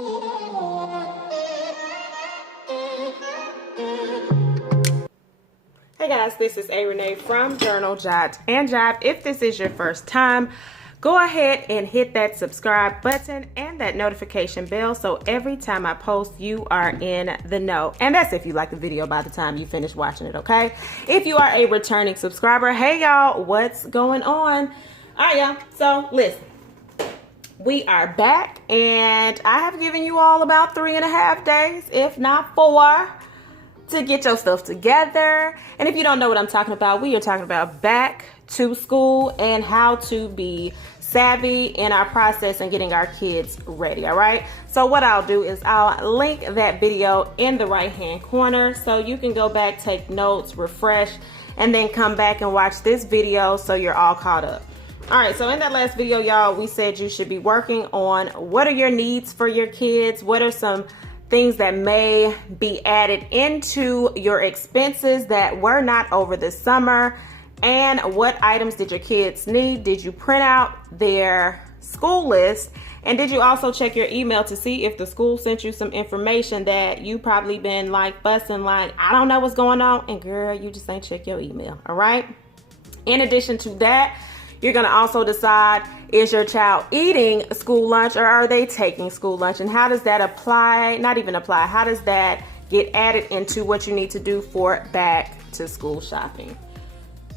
Hey guys, this is Erin from Journal, Jot, and Job. If this is your first time, go ahead and hit that subscribe button and that notification bell so every time I post, you are in the know. And that's if you like the video by the time you finish watching it, okay? If you are a returning subscriber, hey y'all, what's going on? All right, y'all, so listen. We are back, and I have given you all about 3.5 days, if not 4, to get your stuff together. And if you don't know what I'm talking about, we are talking about back to school and how to be savvy in our process and getting our kids ready. All right, so what I'll do is I'll link that video in the right hand corner so you can go back, take notes, refresh, and then come back and watch this video so you're all caught up. All right, so in that last video, y'all, we said you should be working on what are your needs for your kids, what are some things that may be added into your expenses that were not over the summer, and what items did your kids need? Did you print out their school list? And did you also check your email to see if the school sent you some information that you probably been like fussing like, I don't know what's going on, and girl, you just ain't check your email, all right? In addition to that, you're gonna also decide, is your child eating school lunch or are they taking school lunch? And how does that apply, not even apply, how does that get added into what you need to do for back to school shopping?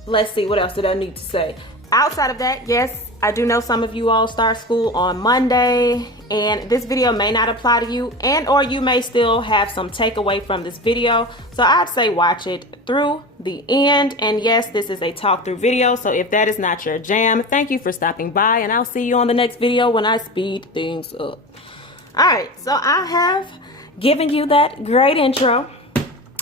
Let's see, what else did I need to say? Outside of that, yes, I do know some of you all start school on Monday, and this video may not apply to you, and or you may still have some takeaway from this video. So I'd say watch it through the end. And yes, this is a talk through video, so if that is not your jam, thank you for stopping by, and I'll see you on the next video when I speed things up. All right, so I have given you that great intro,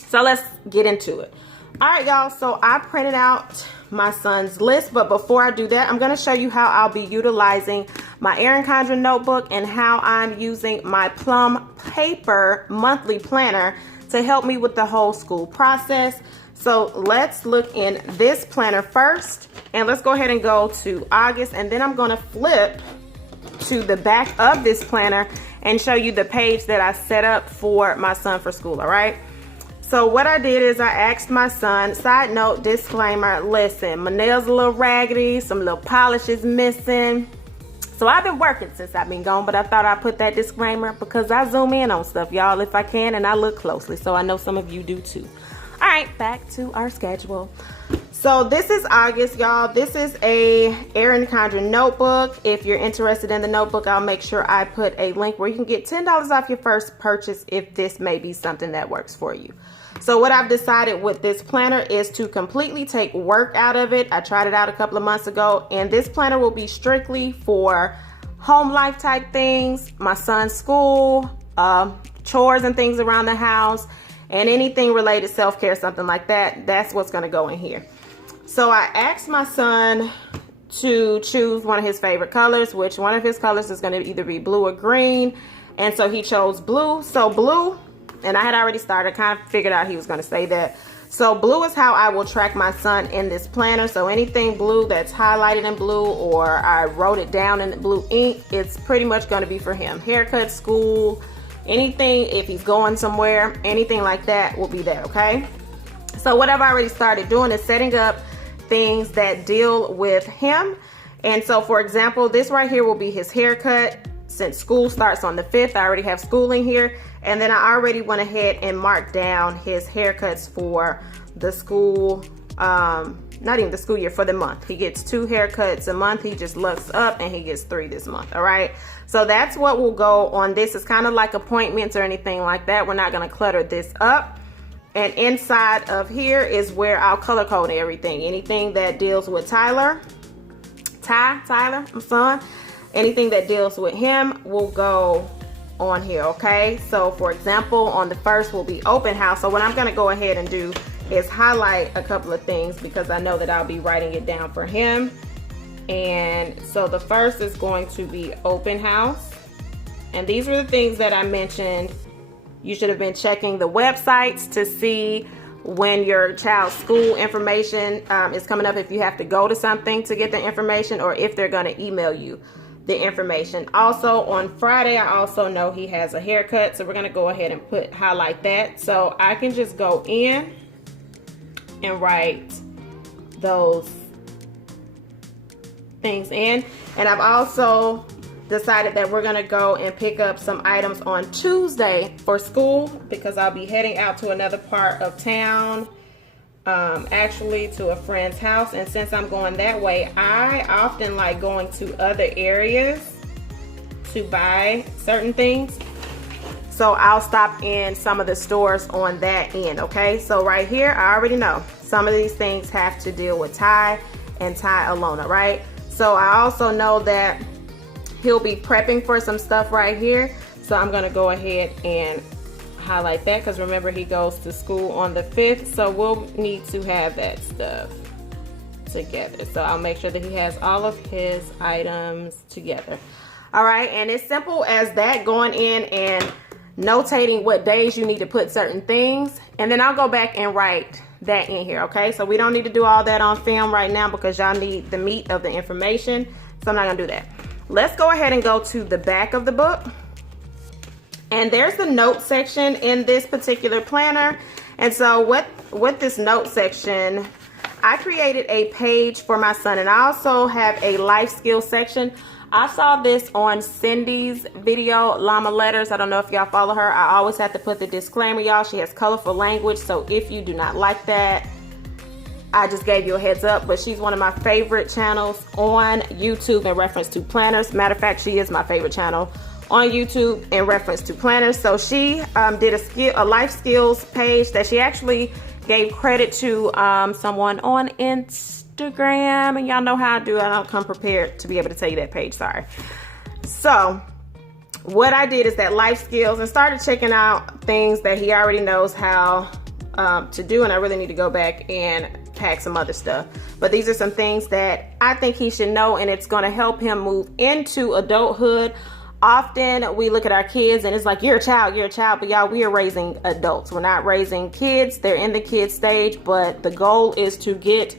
so let's get into it. All right, y'all, so I printed out my son's list, but before I do that, I'm going to show you how I'll be utilizing my Erin Condren notebook and how I'm using my Plum Paper monthly planner to help me with the whole school process. So let's look in this planner first, and let's go ahead and go to August, and then I'm going to flip to the back of this planner and show you the page that I set up for my son for school. All right, so what I did is I asked my son, side note, disclaimer, listen, my nails a little raggedy, some little polish is missing. So I've been working since I've been gone, but I thought I'd put that disclaimer because I zoom in on stuff, y'all, if I can, and I look closely. So I know some of you do too. All right, back to our schedule. So this is August, y'all. This is a Erin Condren notebook. If you're interested in the notebook, I'll make sure I put a link where you can get $10 off your first purchase if this may be something that works for you. So what I've decided with this planner is to completely take work out of it. I tried it out a couple of months ago, and this planner will be strictly for home life type things, my son's school, chores and things around the house, and anything related self-care, something like that. That's what's going to go in here. So I asked my son to choose one of his favorite colors, which one of his colors is going to either be blue or green. And so he chose blue. So blue, and I had already started, kind of figured out he was going to say that. So blue is how I will track my son in this planner. So anything blue that's highlighted in blue or I wrote it down in the blue ink, it's pretty much going to be for him. Haircut, school, anything, if he's going somewhere, anything like that will be that, okay? So what I've already started doing is setting up things that deal with him. And so for example, this right here will be his haircut. Since school starts on the 5th, I already have schooling here. And then I already went ahead and marked down his haircuts for the school, not even the school year, for the month. He gets 2 haircuts a month. He just looks up and he gets 3 this month. All right. So that's what will go on this. It's kind of like appointments or anything like that. We're not going to clutter this up. And inside of here is where I'll color code everything. Anything that deals with Tyler, my son, anything that deals with him will go on here, okay? So for example, on the 1st will be open house. So what I'm going to go ahead and do is highlight a couple of things because I know that I'll be writing it down for him. And so the 1st is going to be open house. And these were the things that I mentioned. You should have been checking the websites to see when your child's school information is coming up, if you have to go to something to get the information or if they're going to email you. the information. Also on Friday, I also know he has a haircut, so we're gonna go ahead and highlight that. So I can just go in and write those things in. And I've also decided that we're gonna go and pick up some items on Tuesday for school, because I'll be heading out to another part of town, actually to a friend's house. And since I'm going that way, I often like going to other areas to buy certain things. So I'll stop in some of the stores on that end, okay? So right here, I already know some of these things have to deal with Ty and Ty Alona, right? So I also know that he'll be prepping for some stuff right here. So I'm gonna go ahead and highlight that, because remember, he goes to school on the 5th. So we'll need to have that stuff together. So I'll make sure that he has all of his items together. All right, and it's simple as that, going in and notating what days you need to put certain things. And then I'll go back and write that in here, okay? So we don't need to do all that on film right now, because y'all need the meat of the information. So I'm not gonna do that. Let's go ahead and go to the back of the book. And there's the note section in this particular planner. And so with this note section, I created a page for my son, and I also have a life skills section. I saw this on Cindy's video, Llama Letters. I don't know if y'all follow her. I always have to put the disclaimer, y'all. She has colorful language, so if you do not like that, I just gave you a heads up. But she's one of my favorite channels on YouTube in reference to planners. Matter of fact, she is my favorite channel on YouTube in reference to planners. So she did a life skills page that she actually gave credit to someone on Instagram, and y'all know how I do it. I don't come prepared to be able to tell you that page, sorry. So what I did is that life skills, and started checking out things that he already knows how to do, and I really need to go back and pack some other stuff. But these are some things that I think he should know, and it's going to help him move into adulthood. Often we look at our kids and it's like, you're a child, but y'all, we are raising adults. We're not raising kids. They're in the kid stage, but the goal is to get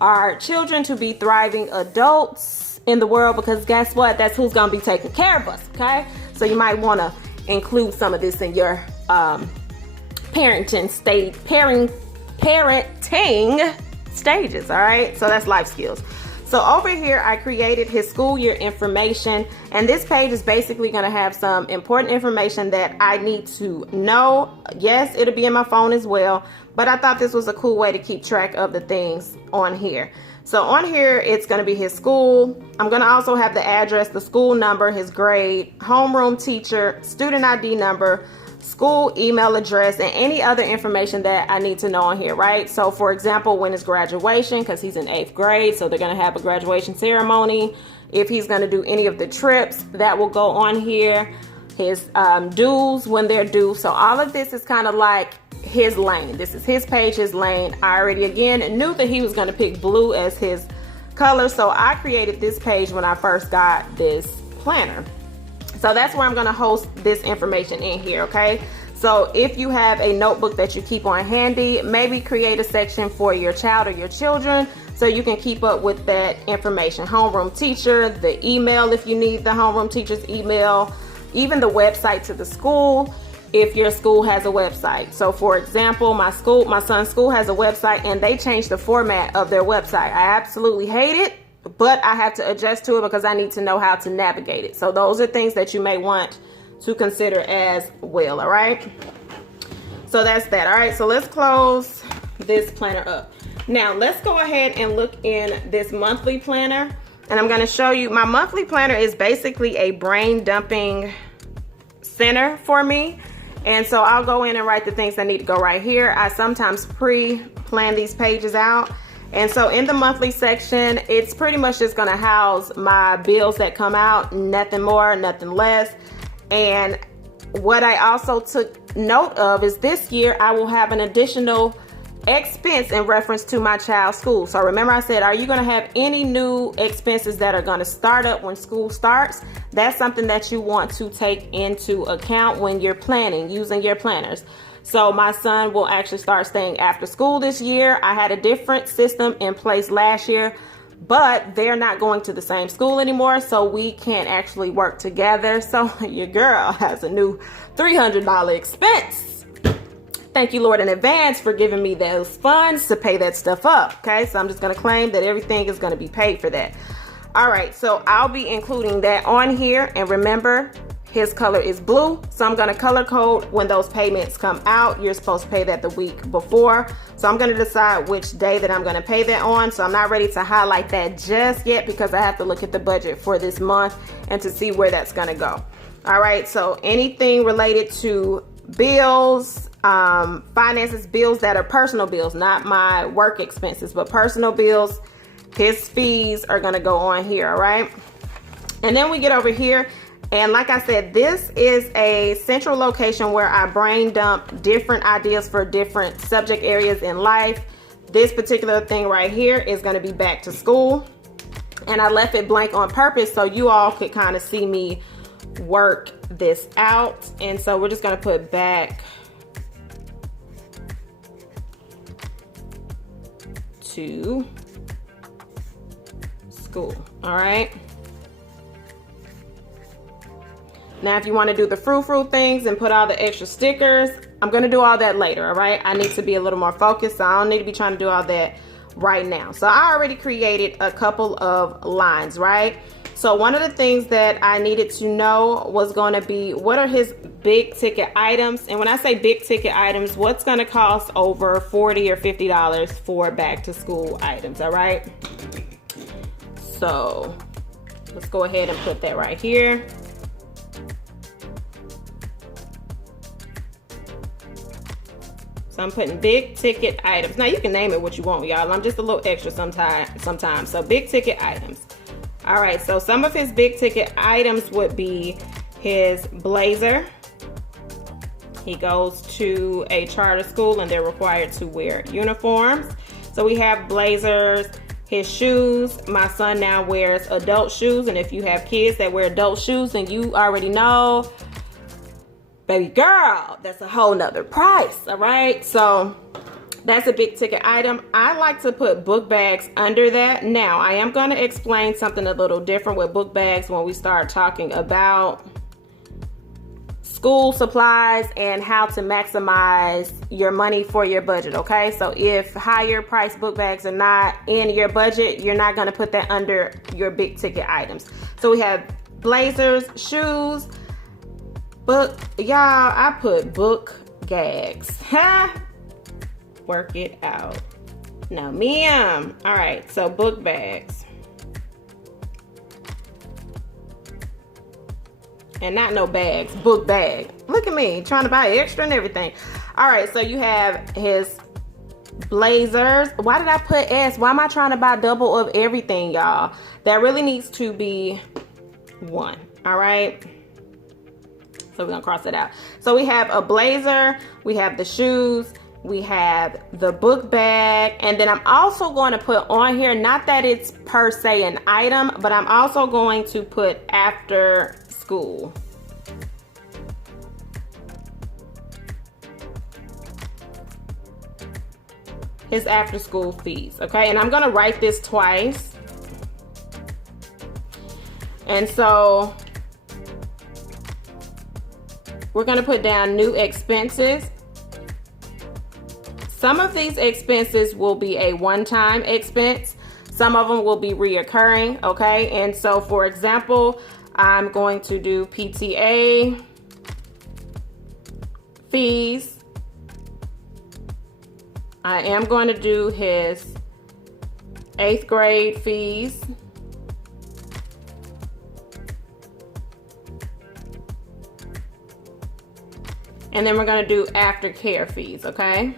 our children to be thriving adults in the world, because guess what? That's who's going to be taking care of us, okay? So you might want to include some of this in your parenting stages, all right? So that's life skills. So over here, I created his school year information, and this page is basically going to have some important information that I need to know. Yes, it'll be in my phone as well, but I thought this was a cool way to keep track of the things on here. So on here, it's going to be his school. I'm going to also have the address, the school number, his grade, homeroom teacher, student ID number, school email address, and any other information that I need to know on here, right? So for example, when is graduation, because he's in 8th grade, so they're going to have a graduation ceremony. If he's going to do any of the trips, that will go on here. His dues, when they're due. So all of this is kind of like his lane. This is his page, his lane. I already again knew that he was going to pick blue as his color, so I created this page when I first got this planner. So that's where I'm going to host this information in here, okay? So if you have a notebook that you keep on handy, maybe create a section for your child or your children so you can keep up with that information. Homeroom teacher, the email if you need the homeroom teacher's email, even the website to the school if your school has a website. So for example, my son's school has a website, and they changed the format of their website. I absolutely hate it, but I have to adjust to it because I need to know how to navigate it. So those are things that you may want to consider as well, all right? So that's that, all right? So let's close this planner up. Now let's go ahead and look in this monthly planner, and I'm gonna show you, my monthly planner is basically a brain dumping center for me. And so I'll go in and write the things that need to go right here. I sometimes pre-plan these pages out. And so in the monthly section, it's pretty much just gonna house my bills that come out, nothing more, nothing less. And what I also took note of is this year I will have an additional expense in reference to my child's school. So remember I said, are you gonna have any new expenses that are gonna start up when school starts? That's something that you want to take into account when you're planning, using your planners. So my son will actually start staying after school this year. I had a different system in place last year, but they're not going to the same school anymore, so we can't actually work together. So your girl has a new $300 expense. Thank you, Lord, in advance for giving me those funds to pay that stuff up. Okay, so I'm just going to claim that everything is going to be paid for that. All right, so I'll be including that on here. And remember, his color is blue, so I'm going to color code when those payments come out. You're supposed to pay that the week before, so I'm going to decide which day that I'm going to pay that on. So I'm not ready to highlight that just yet because I have to look at the budget for this month and to see where that's going to go. All right, so anything related to bills, finances, bills that are personal bills, not my work expenses, but personal bills, his fees are going to go on here. All right, and then we get over here. And like I said, this is a central location where I brain dump different ideas for different subject areas in life. This particular thing right here is going to be back to school. And I left it blank on purpose so you all could kind of see me work this out. And so we're just going to put back to school. All right. Now, if you want to do the frou-frou things and put all the extra stickers, I'm going to do all that later, all right? I need to be a little more focused, so I don't need to be trying to do all that right now. So I already created a couple of lines, right? So one of the things that I needed to know was going to be, what are his big ticket items? And when I say big ticket items, what's going to cost over $40 or $50 for back to school items, all right? So let's go ahead and put that right here. So I'm putting big ticket items. Now you can name it what you want, y'all. I'm just a little extra sometimes. So big ticket items. All right, so some of his big ticket items would be his blazer. He goes to a charter school and they're required to wear uniforms. So we have blazers, his shoes. My son now wears adult shoes. And if you have kids that wear adult shoes, then you already know, baby girl, that's a whole nother price. All right, so that's a big ticket item. I like to put book bags under that. Now I am going to explain something a little different with book bags when we start talking about school supplies and how to maximize your money for your budget. Okay, so if higher price book bags are not in your budget, you're not going to put that under your big ticket items. So we have blazers, shoes, book, y'all, I put book gags. Work it out. No, ma'am. All right, so book bags. And not no bags, book bag. Look at me, trying to buy extra and everything. All right, so you have his blazers. Why did I put S? Why am I trying to buy double of everything, y'all? That really needs to be one. All right. So we're gonna cross that out. So we have a blazer, we have the shoes, we have the book bag, and then I'm also going to put on here, not that it's per se an item, but I'm also going to put after school. His after school fees, okay? And I'm gonna write this twice. And so we're going to put down new expenses. Some of these expenses will be a one-time expense. Some of them will be reoccurring, okay? And so, for example, I'm going to do PTA fees. I am going to do his 8th grade fees. And then we're going to do aftercare fees, okay?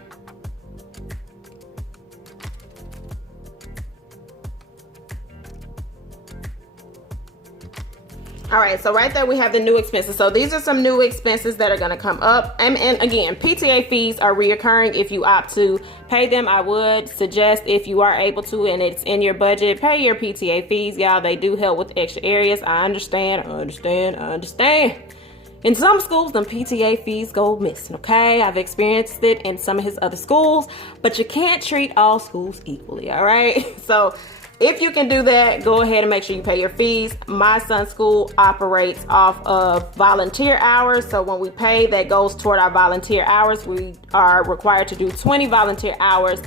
All right, so right there we have the new expenses. So these are some new expenses that are going to come up. And again, PTA fees are reoccurring. If you opt to pay them, I would suggest, if you are able to and it's in your budget, pay your PTA fees, y'all. They do help with extra areas. I understand. In some schools, them PTA fees go missing, okay? I've experienced it in some of his other schools, but you can't treat all schools equally, all right? So If you can do that, go ahead and make sure you pay your fees. My son's school operates off of volunteer hours. So when we pay, that goes toward our volunteer hours. We are required to do 20 volunteer hours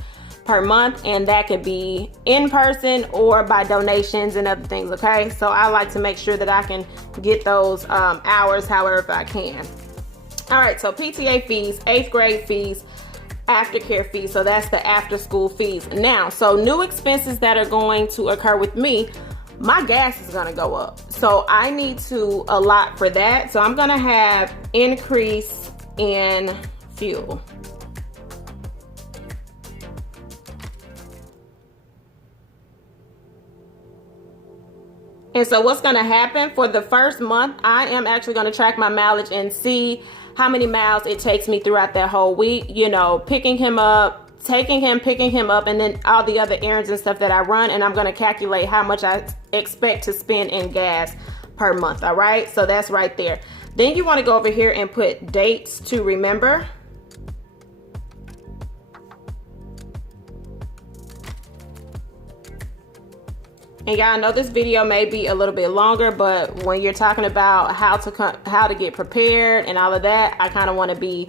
per month, and that could be in person or by donations and other things, okay? So I like to make sure that I can get those hours however I can. All right, so PTA fees, 8th grade fees, aftercare fees, so that's the after school fees. Now, so new expenses that are going to occur with me, my gas is gonna go up. So I need to allot for that. So I'm gonna have increase in fuel. And so what's gonna happen for the first month, I am actually gonna track my mileage and see how many miles it takes me throughout that whole week, you know, picking him up, taking him, picking him up, and then all the other errands and stuff that I run, and I'm going to calculate how much I expect to spend in gas per month. All right, so that's right there. Then you want to go over here and put dates to remember. And y'all, I know this video may be a little bit longer, but when you're talking about how to get prepared and all of that, I kind of want to be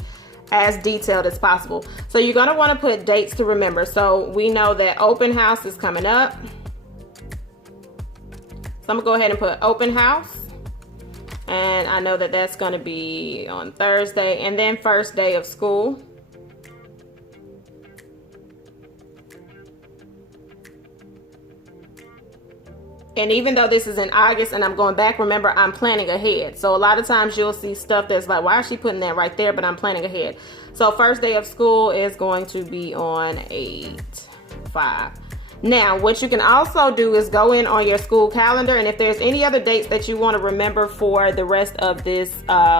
as detailed as possible. So you're going to want to put dates to remember. So we know that open house is coming up. So I'm going to go ahead and put open house. And I know that that's going to be on Thursday, and then first day of school. And even though this is in August and I'm going back, remember, I'm planning ahead. So a lot of times you'll see stuff that's like, why is she putting that right there? But I'm planning ahead. So first day of school is going to be on 8/5. Now, what you can also do is go in on your school calendar, and if there's any other dates that you want to remember for the rest of this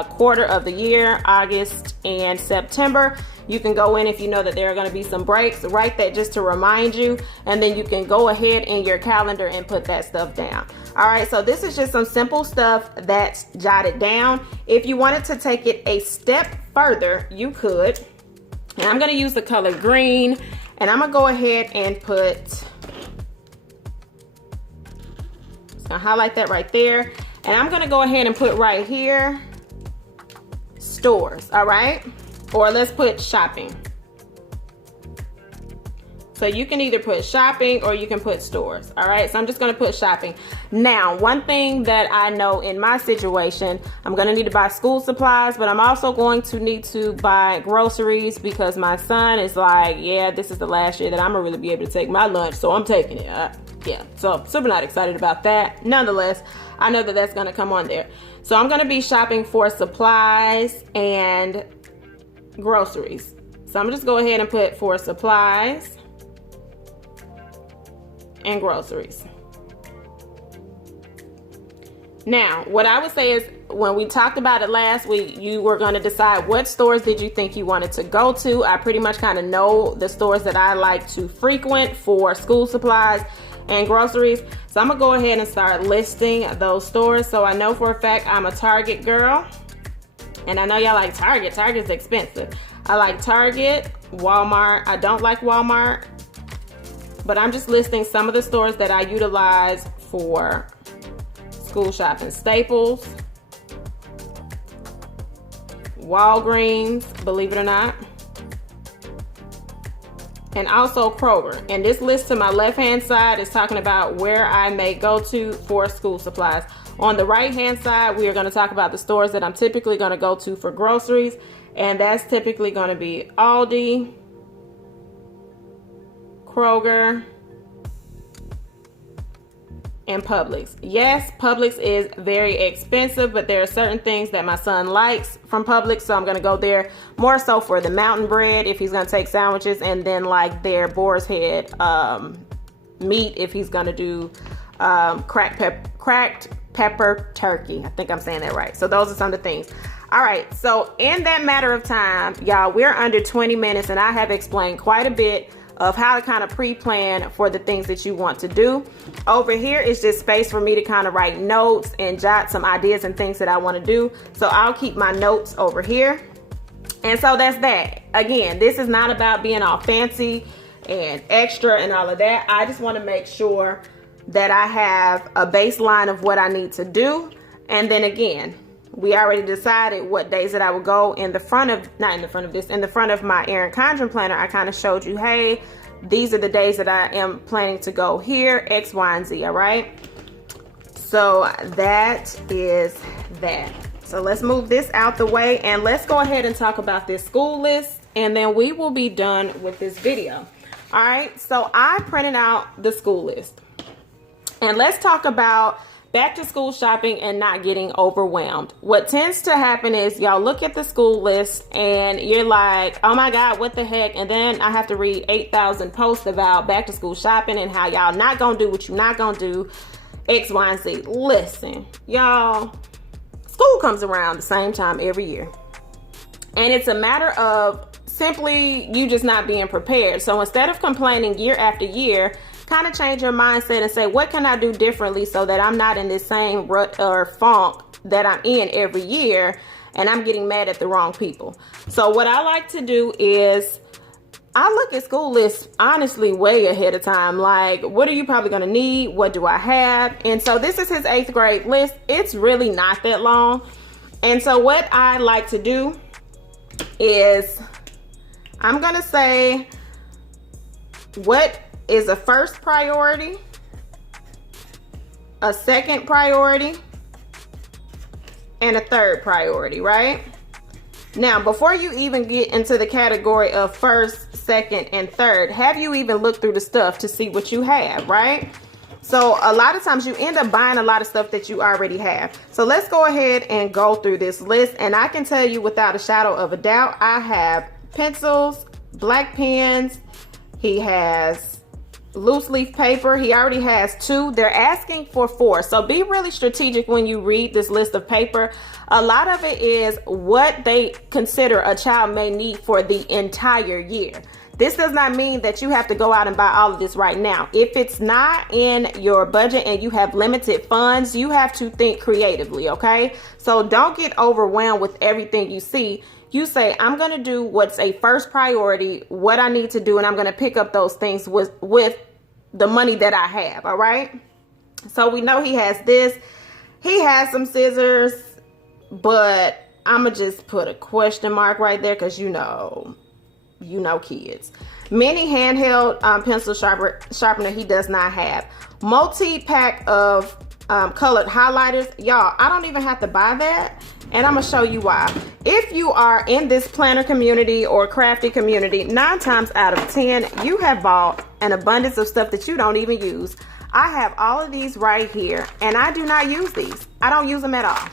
quarter of the year, August and September, you can go in if you know that there are going to be some breaks, write that just to remind you, and then you can go ahead in your calendar and put that stuff down. All right, so this is just some simple stuff that's jotted down. If you wanted to take it a step further, you could. And I'm going to use the color green, and I'm going to go ahead and put, just going to highlight that right there. And I'm going to go ahead and put right here, stores, all right? Or let's put shopping. So you can either put shopping or you can put stores. All right, so I'm just going to put shopping. Now, one thing that I know in my situation, I'm going to need to buy school supplies, but I'm also going to need to buy groceries because my son is like, yeah, this is the last year that I'm going to really be able to take my lunch, so I'm taking it. Yeah, so super not excited about that. Nonetheless, I know that that's going to come on there. So I'm going to be shopping for supplies and groceries. So I'm just go ahead and put for supplies and groceries. Now, what I would say is when we talked about it last week, you were going to decide what stores did you think you wanted to go to. I pretty much kind of know the stores that I like to frequent for school supplies and groceries. So I'm going to go ahead and start listing those stores. So I know for a fact I'm a Target girl. And I know y'all like Target. Target's expensive. I like Target, Walmart. I don't like Walmart. But I'm just listing some of the stores that I utilize for school shopping. Staples, Walgreens, believe it or not, and also Kroger. And this list to my left-hand side is talking about where I may go to for school supplies. On the right-hand side, we are going to talk about the stores that I'm typically going to go to for groceries, and that's typically going to be Aldi, Kroger, and Publix. Yes, Publix is very expensive, but there are certain things that my son likes from Publix, so I'm going to go there more so for the mountain bread if he's going to take sandwiches, and then like their boar's head meat if he's going to do cracked pepper turkey. I think I'm saying that right. So those are some of the things. All right, so in that matter of time, y'all, we're under 20 minutes, and I have explained quite a bit of how to kind of pre-plan for the things that you want to do. Over here is just space for me to kind of write notes and jot some ideas and things that I want to do. So I'll keep my notes over here. And so that's that. Again, this is not about being all fancy. and extra and all of that. I just want to make sure that I have a baseline of what I need to do. And then again, we already decided what days that I would go in the front of, in the front of my Erin Condren planner. I kind of showed you, hey, these are the days that I am planning to go here, X, Y, and Z, all right? So that is that. So let's move this out the way and let's go ahead and talk about this school list, and then we will be done with this video. All right, so I printed out the school list. And let's talk about back to school shopping and not getting overwhelmed. What tends to happen is y'all look at the school list and you're like, oh my God, what the heck? And then I have to read 8,000 posts about back to school shopping and how y'all not gonna do what you're not gonna do, X, Y, and Z. Listen, y'all, school comes around the same time every year. And it's a matter of simply you just not being prepared. So instead of complaining year after year, kind of change your mindset and say, what can I do differently so that I'm not in this same rut or funk that I'm in every year and I'm getting mad at the wrong people. So what I like to do is I look at school lists honestly way ahead of time. Like, what are you probably going to need? What do I have? And so this is his 8th grade list. It's really not that long. And so what I like to do is I'm going to say what is a first priority, a second priority, and a third priority, right? Now, before you even get into the category of first, second, and third, have you even looked through the stuff to see what you have, right? So a lot of times you end up buying a lot of stuff that you already have. So let's go ahead and go through this list. And I can tell you without a shadow of a doubt, I have pencils, black pens, he has loose leaf paper. He already has 2. They're asking for 4. So be really strategic when you read this list of paper. A lot of it is what they consider a child may need for the entire year. This does not mean that you have to go out and buy all of this right now. If it's not in your budget and you have limited funds, you have to think creatively, okay? So don't get overwhelmed with everything you see. You say, I'm going to do what's a first priority, what I need to do, and I'm going to pick up those things with the money that I have, all right? So we know he has this. He has some scissors, but I'm going to just put a question mark right there because you know kids. Mini handheld pencil sharpener he does not have. Multi-pack of colored highlighters. Y'all, I don't even have to buy that. And I'm going to show you why. If you are in this planner community or crafty community, 9 times out of 10, you have bought an abundance of stuff that you don't even use. I have all of these right here, and I do not use these. I don't use them at all.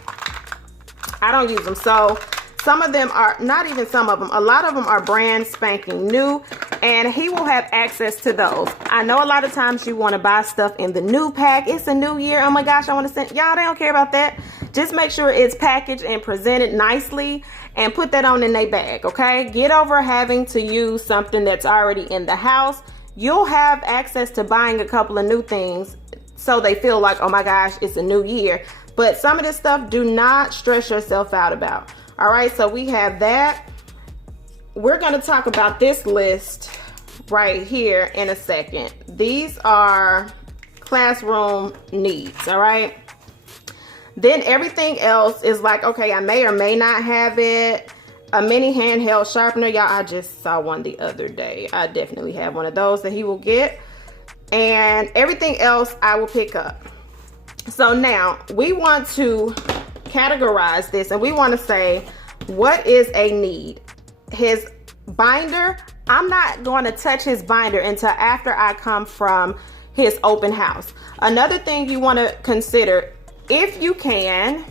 I don't use them. So some of them are, not even some of them, a lot of them are brand spanking new, and he will have access to those. I know a lot of times you want to buy stuff in the new pack. It's a new year. Oh my gosh, I want to send y'all. They don't care about that. Just make sure it's packaged and presented nicely and put that on in their bag, okay? Get over having to use something that's already in the house. You'll have access to buying a couple of new things so they feel like, oh my gosh, it's a new year. But some of this stuff, do not stress yourself out about. All right, so we have that. We're going to talk about this list right here in a second. These are classroom needs, all right? Then everything else is like, okay, I may or may not have it. A mini handheld sharpener. Y'all, I just saw one the other day. I definitely have one of those that he will get. And everything else I will pick up. So now we want to categorize this and we want to say, what is a need? His binder, I'm not going to touch his binder until after I come from his open house. Another thing you want to consider, if you can,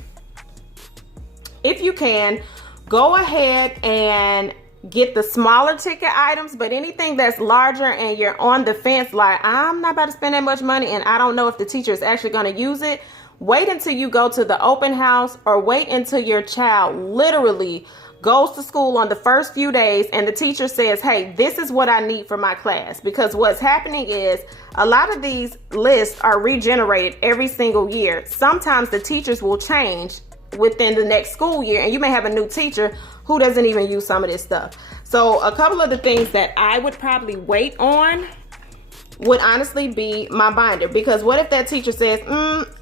go ahead and get the smaller ticket items, but anything that's larger and you're on the fence, like I'm not about to spend that much money and I don't know if the teacher is actually going to use it, wait until you go to the open house, or wait until your child literally goes to school on the first few days and the teacher says, hey, this is what I need for my class. Because what's happening is a lot of these lists are regenerated every single year. Sometimes the teachers will change within the next school year, and you may have a new teacher who doesn't even use some of this stuff. So a couple of the things that I would probably wait on would honestly be my binder, because what if that teacher says,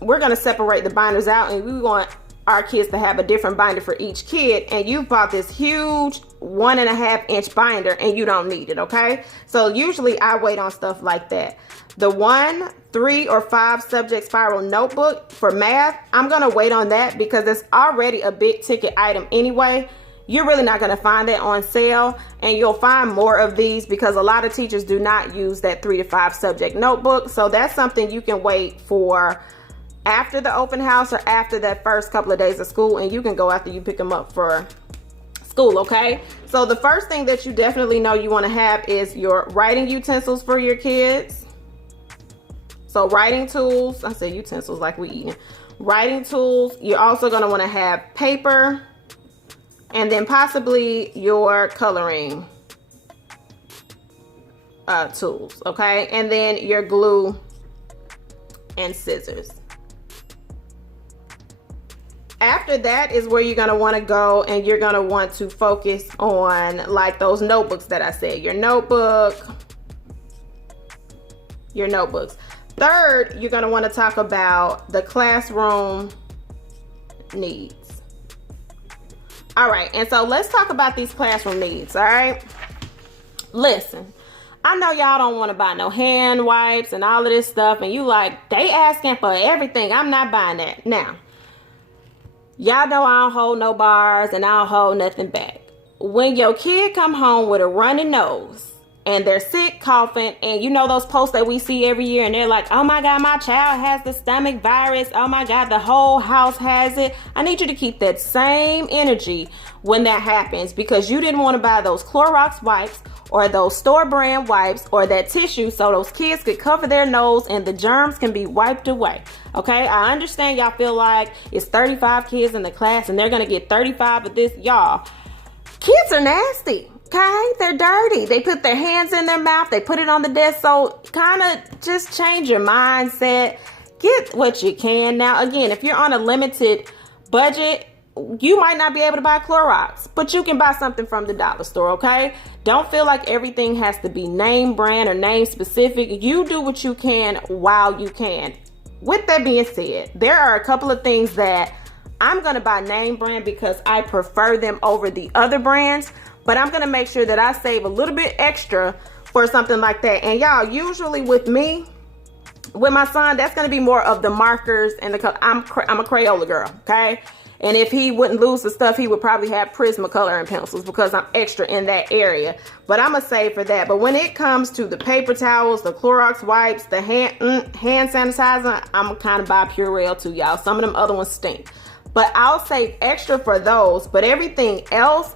we're going to separate the binders out and we want our kids to have a different binder for each kid, and you bought this huge 1.5 inch binder and you don't need it. Okay, so usually I wait on stuff like that. The 1, 3, or 5 subject spiral notebook for math, I'm gonna wait on that because it's already a big ticket item anyway. You're really not gonna find that on sale, and you'll find more of these because a lot of teachers do not use that 3 to 5 subject notebook. So that's something you can wait for after the open house or after that first couple of days of school, and you can go after you pick them up for school. Okay, so the first thing that you definitely know you want to have is your writing utensils for your kids. So writing tools, I say utensils like we eating. Writing tools. You're also going to want to have paper, and then possibly your coloring tools. Okay, and then your glue and scissors. After that is where you're going to want to go, and you're going to want to focus on like those notebooks that I said, your notebooks. Third, you're going to want to talk about the classroom needs. All right, and so let's talk about these classroom needs. All right, listen, I know y'all don't want to buy no hand wipes and all of this stuff, and you like, they asking for everything. I'm not buying that. Now, y'all know I don't hold no bars and I don't hold nothing back. When your kid come home with a runny nose and they're sick, coughing, and you know those posts that we see every year, and they're like, oh my God, my child has the stomach virus. Oh my God, the whole house has it. I need you to keep that same energy when that happens, because you didn't want to buy those Clorox wipes or those store brand wipes or that tissue so those kids could cover their nose and the germs can be wiped away. Okay, I understand y'all feel like it's 35 kids in the class and they're gonna get 35 of this. Y'all, kids are nasty. Okay, they're dirty. They put their hands in their mouth, they put it on the desk. So kind of just change your mindset. Get what you can. Now again, if you're on a limited budget, you might not be able to buy Clorox, but you can buy something from the dollar store. Okay, don't feel like everything has to be name brand or name specific. You do what you can while you can. With that being said, there are a couple of things that I'm going to buy name brand because I prefer them over the other brands, but I'm going to make sure that I save a little bit extra for something like that. And y'all, usually with me, with my son, that's going to be more of the markers and the color. I'm a Crayola girl, okay? And if he wouldn't lose the stuff, he would probably have Prismacolor and pencils because I'm extra in that area. But I'm going to save for that. But when it comes to the paper towels, the Clorox wipes, the hand sanitizer, I'm kind of buy Purell too, y'all. Some of them other ones stink. But I'll save extra for those. But everything else,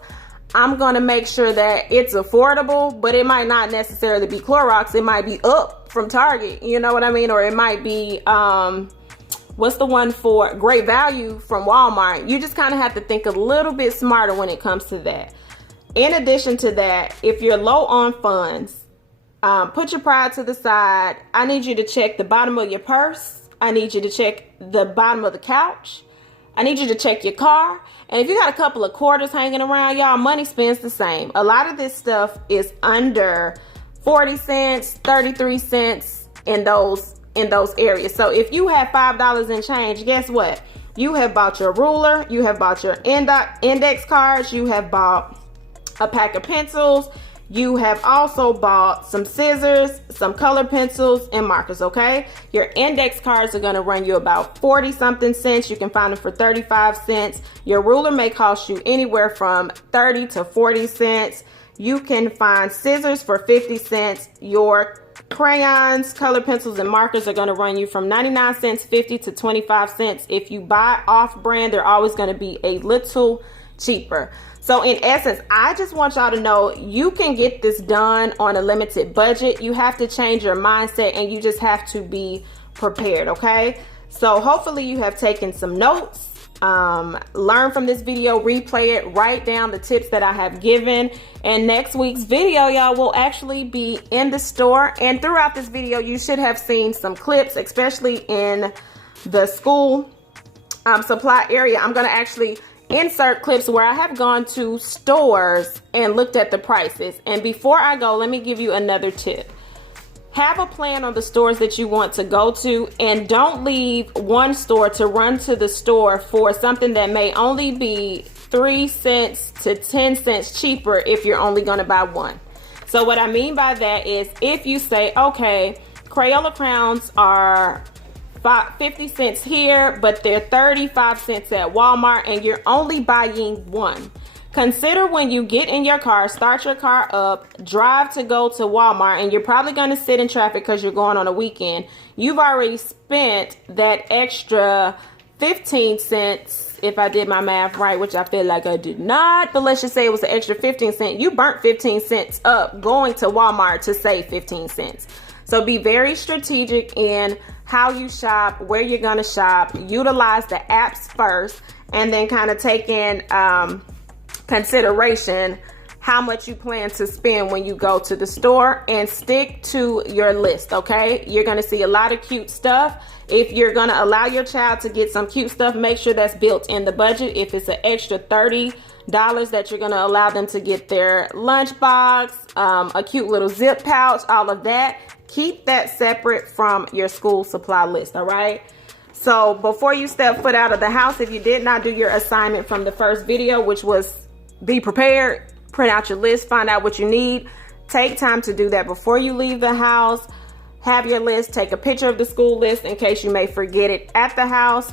I'm going to make sure that it's affordable. But it might not necessarily be Clorox. It might be up from Target. You know what I mean? Or it might be... what's the one for Great Value from Walmart? You just kind of have to think a little bit smarter when it comes to that. In addition to that, if you're low on funds, put your pride to the side. I need you to check the bottom of your purse. I need you to check the bottom of the couch. I need you to check your car. And if you got a couple of quarters hanging around, y'all, money spends the same. A lot of this stuff is under 40 cents, 33 cents in those areas. So if you have $5 in change, guess what? You have bought your ruler, you have bought your index cards, you have bought a pack of pencils, you have also bought some scissors, some color pencils, and markers. Okay, your index cards are going to run you about 40 something cents. You can find them for 35 cents. Your ruler may cost you anywhere from 30 to 40 cents. You can find scissors for 50 cents. Your crayons, color pencils, and markers are going to run you from 99 cents, 50 to 25 cents. If you buy off brand, they're always going to be a little cheaper. So in essence, I just want y'all to know you can get this done on a limited budget. You have to change your mindset and you just have to be prepared. Okay, so hopefully you have taken some notes. Learn from this video, replay it, write down the tips that I have given, and next week's video, y'all, will actually be in the store. And throughout this video, you should have seen some clips, especially in the school supply area. I'm going to actually insert clips where I have gone to stores and looked at the prices. And before I go, let me give you another tip. Have a plan on the stores that you want to go to, and don't leave one store to run to the store for something that may only be 3 cents to 10 cents cheaper if you're only going to buy one. So what I mean by that is, if you say, okay, Crayola crowns are 50 cents here, but they're 35 cents at Walmart, and you're only buying one. Consider when you get in your car, start your car up, drive to go to Walmart, and you're probably going to sit in traffic because you're going on a weekend. You've already spent that extra 15 cents, if I did my math right, which I feel like I did not, but let's just say it was an extra 15 cents. You burnt 15 cents up going to Walmart to save 15 cents. So be very strategic in how you shop, where you're going to shop. Utilize the apps first, and then kind of take in consideration how much you plan to spend when you go to the store, and stick to your list. Okay, you're going to see a lot of cute stuff. If you're going to allow your child to get some cute stuff, make sure that's built in the budget. If it's an extra $30 that you're going to allow them to get their lunchbox, a cute little zip pouch, all of that, keep that separate from your school supply list. All right, so before you step foot out of the house, if you did not do your assignment from the first video, which was be prepared, print out your list, find out what you need, take time to do that before you leave the house. Have your list, take a picture of the school list in case you may forget it at the house,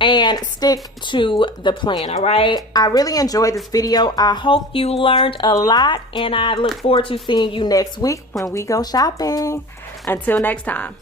and stick to the plan. All right, I really enjoyed this video. I hope you learned a lot, and I look forward to seeing you next week when we go shopping. Until next time.